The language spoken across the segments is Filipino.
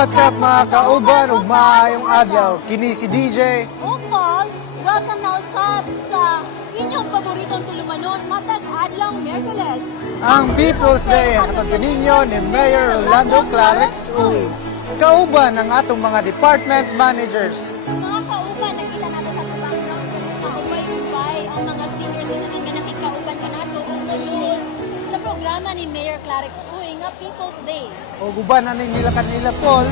What's up mga kauban ug maayong adlaw. Kini si DJ. Upal, welcome na usab sa inyong paboritong tulumanon matag adlaw Miyerkules. Ang People's Day hatod kaninyo ni Mayor Rolando Clarex Uy. Kauban ang atong mga department managers. Nga People's Day. O guban na nila kanila Paul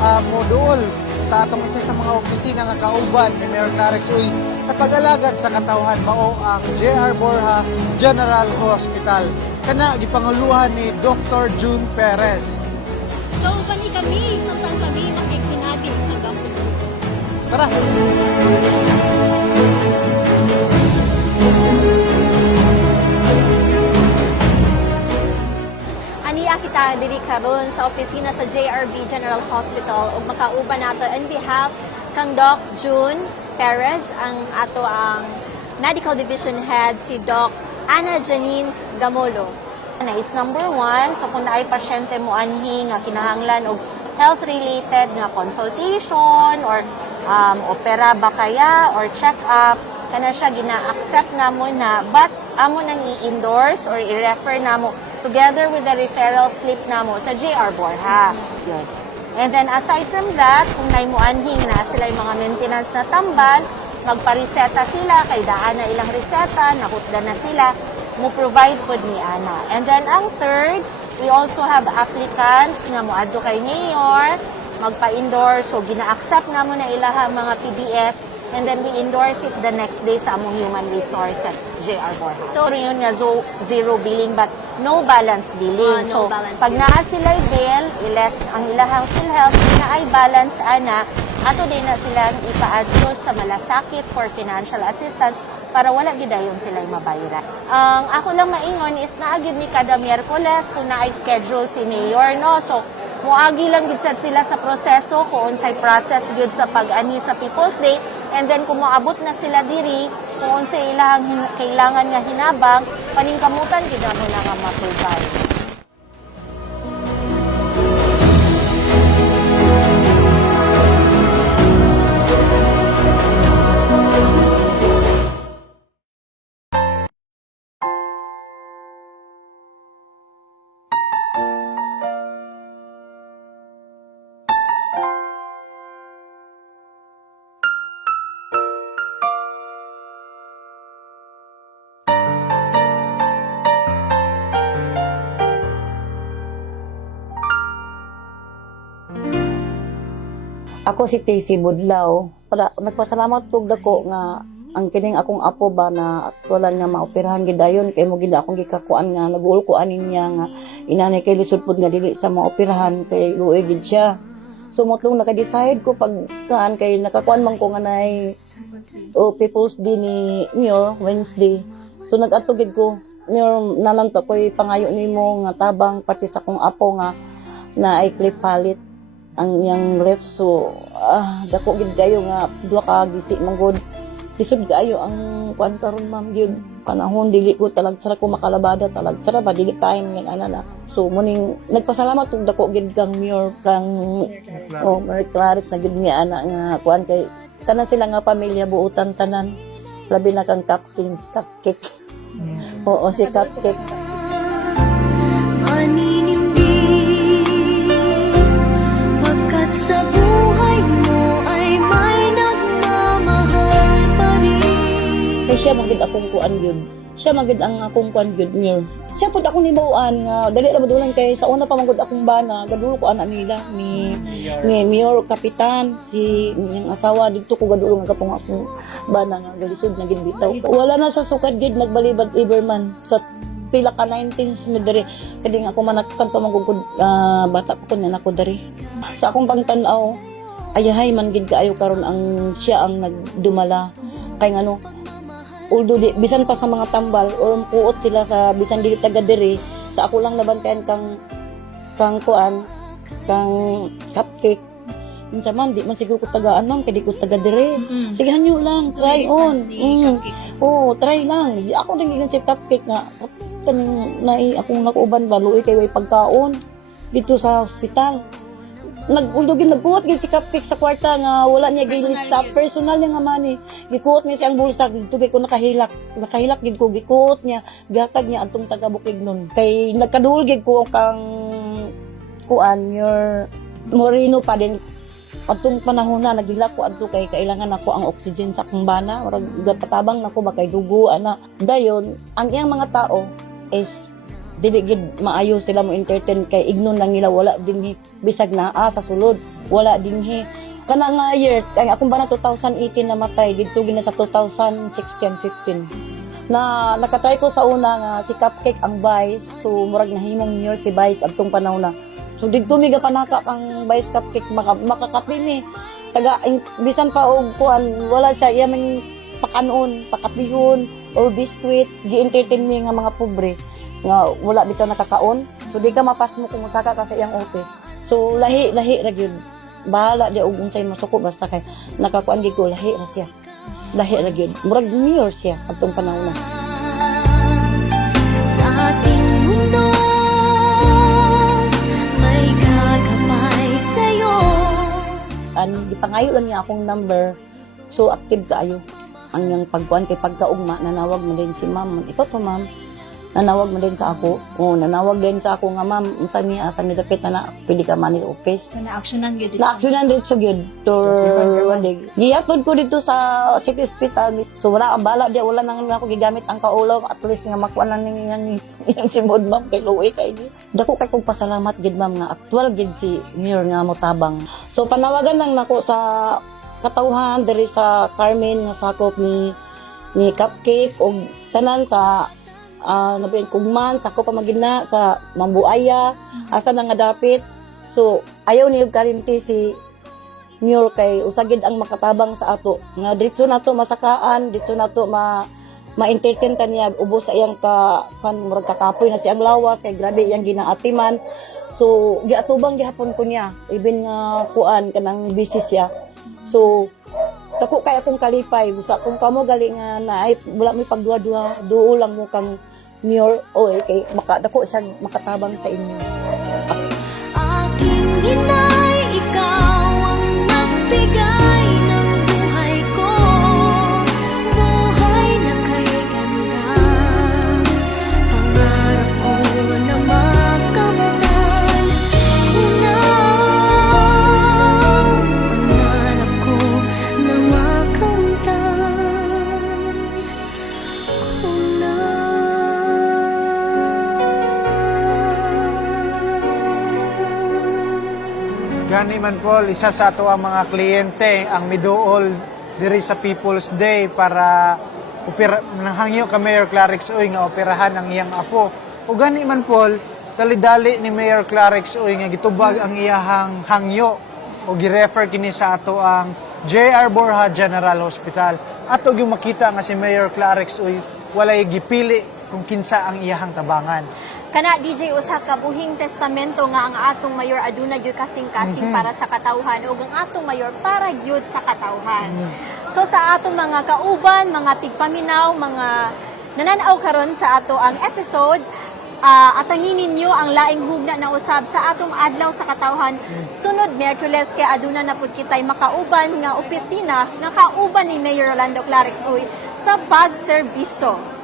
uh, moduol sa atong isa sa mga opisina nga kauban ni Mayor Clarex Uy sa pag-alagad sa katawhan mao ang JR Borja General Hospital. Kana gipanguluhan ni Dr. June Perez. So, bani kami, samtang kami makikinadi pulo. Tara! Diri karon sa opisina sa JRB General Hospital ug makauban nato on behalf kang Doc June Perez ang ato ang Medical Division Head si Doc Ana Janine Gamolo. Na is number one, so kung naay pasyente mo anhi nga kinahanglan og health related nga consultation or um, opera ba kaya or check up kana siya gina-accept namo na but amo nang i-endorse or i-refer namo together with the referral slip namo sa JR Borja. Yun. And then aside from that, kung naimuanhing na sila yung mga maintenance na tambal, magpareseta sila, kay daan na ilang reseta, nahutda na sila, mo provide food ni Ana. And then ang third, we also have applicants nga moadto kay Mayor, magpa-endorse, so gina-accept na mo na ilaha mga PBS, and then we endorse it the next day sa among human resources, JR Board. So, yun nga, zo- zero billing, but no balance billing. Ah, no so, balance pag naa sila bill, iles ang ilahang PhilHealth, na ay balance ana, ato din na sila ipa-adjust sa malasakit for financial assistance para wala gidayon sila mabayra. Ang ako lang maingon is naagid ni kada Miyerkules kung naay schedule si Mayor, no? So, muagi lang gid sila sa proseso kung unsay process gyud sa pag-ani sa People's Day and then kung moabot na sila diri kung unsay ilahang hin- kailangan nga hinabang paningkamutan gid na nga ma-provide. Ako si Casey Budlaw. Para nagpasalamat pug dako nga ang kining akong apo ba na aktualan nga maoperahan gid dayon kay mo gid akong gikakuan nga naguul ko niya nga inanay kay lisod pud nga dili sa maoperahan kay luoy gid siya. So motlong naka-decide ko pag kaan kay nakakuan man ko nga nay o People's Day ni Mayor Wednesday. So nag-ato gid ko Mayor nalanto ko'y pangayo nimo nga tabang pati sa kong apo nga na ay clip palit ang yang left so ah dako gid kayo nga duha ka gisi manggod lisod kayo ang kuan karon ma'am gyud panahon dili ko talag sara ko makalabada talag sara ba dili time nga ana na. So muning nagpasalamat ug dako gid kang mayor kang oh Mayor Clarice na gid niya ana nga kuan kay tanan sila nga pamilya buutan tanan. Labi na kang captain cupcake. Oo si cupcake kay siya magid akong kuan gyud siya magid ang akong kuan gyud mayor siya pud akong nibuan nga dali ra madulan kay sa una pa magud akong bana gadulo ko ana nila ni ni mayor kapitan si yung asawa dito ko gadulo nga kapong akong bana nga galisod na gid bitaw. Wala na sa sukad gid nagbalibad Iberman sa pila ka 19s mi diri kadi nga ako manakkan pa magugod ah, bata ko na ako diri sa akong pangtan-aw ayahay man gid kaayo karon ang siya ang nagdumala kay ngano although di, bisan pa sa mga tambal or kuot sila sa bisan dili taga diri sa ako lang nabantayan kang kang kuan kang cupcake Unsa man di man siguro ko tagaan ma'am kay di ko taga dire. Sige hanyo lang, try on. Mm. Oo, try lang. Ako rin gigan si cupcake nga kaning nai akong nakuuban ba luoy kay way pagkaon dito sa ospital. nagundugin nagkuot gid si Cupcake sa kwarta nga wala niya gid staff personal niya nga man eh. Gikuot niya siyang bulsa tugay ko nakahilak. Nakahilak gid ko gikuot niya. Gatag niya atong taga Bukid nun. Kay nagkaduol gid ko kang kuan your Moreno pa din Atong panahon na nagilak ko adto kay kailangan ako ang oxygen sa akong bana. Murag patabang nako ba kay dugo ana. Dayon, ang iyang mga tao is dili gid maayo sila mo entertain kay ignon lang nila wala dinhi bisag naa sa sulod wala dinhi kana nga year ang akong bana 2018 namatay didto gina sa 2016 15 na nakatry ko sa una nga si Cupcake ang vice so murag nahimong year si vice adtong panahon na. So didto mi panaka kang vice Cupcake maka, makakapi ni. Taga bisan pa og kuan wala siya iya man pakanon pakapihon or biscuit gi-entertain mi nga mga pobre nga wala bitaw nakakaon so di ka mapas mo kung musaka ka sa iyang office. So lahi lahi ra gyud. Bahala di og unsay masuko basta kay nakakuan gid ko lahi ra siya. Lahi ra gyud. Murag mayor siya adtong panahon na. Sa ating mundo May gagabay sa'yo. An gipangayo lang niya akong number. So active kaayo ang yang pagkuan kay pagkaugma nanawag mo din si ma'am. Ikaw to ma'am. Nanawag mo din sa ako. O nanawag din sa ako nga ma'am. Unsa ni asa ni dapit na na pwede ka man sa office. So, na-actionan gyud na-actionan din so good to wadig. Giyatod ko dito sa city hospital. So wala ang bala dia wala nang ako gigamit ang kaulo at least nga makuha lang ning yang yang si Bod ma'am kay luoy kay ni. Dako kay kong pasalamat gid ma'am nga actual gid si Mayor nga motabang. So panawagan lang nako sa katawhan diri sa Carmen nga sakop ni ni Cupcake og tanan sa uh, kugman sakop pa magina sa Mambuaya asa na nga dapit So, ayaw niyo kalimti si Muir kay usagid ang makatabang sa ato. Nga ditso na to masakaan, ditso na to ma ma-entertain ta niya ubos sa iyang ka kan murag kakapoy na siyang lawas kay grabe iyang ginaatiman. So, giatubang gihapon ko niya even nga kuan kanang busy siya. So, tako kay akong kalipay busa kung kamo gali nga na ay wala may pagduwa-duwa duo lang mo kang Muir oy kay makadako siya makatabang sa inyo. Aking inay, Gani man isa sa ato ang mga kliyente ang miduol diri sa People's Day para nanghangyo ka Mayor Clarix Uy nga operahan ang iyang apo. O gani man Paul, talidali ni Mayor Clarix Uy nga gitubag ang iyahang hangyo o girefer kini sa ato ang JR Borja General Hospital. At og yung makita nga si Mayor Clarix Uy walay gipili kung kinsa ang iyahang tabangan. Kana DJ usa ka buhing testamento nga ang atong mayor aduna gyud kasing-kasing para sa katawhan ug ang atong mayor para gyud sa katawhan. So sa atong mga kauban, mga tigpaminaw, mga nananaw karon sa ato ang episode, ah, atangin ninyo ang laing hugna na usab sa atong adlaw sa katawhan. Sunod Miyerkules kay aduna na pud kitay makauban nga opisina nga kauban ni Mayor Rolando Clarix Uy sa pagserbisyo.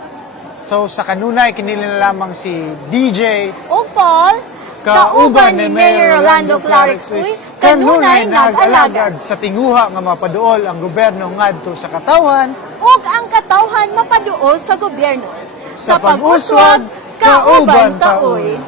So sa kanunay kinili na lamang si DJ O Paul, kauban ni Mayor Rolando Clarix Uy, kanunay nag-alagad sa tinguha nga mapaduol ang gobyerno ngadto sa katawan. Ug ang katawhan mapaduol sa gobyerno. Sa pag-uswag, kauban taoy.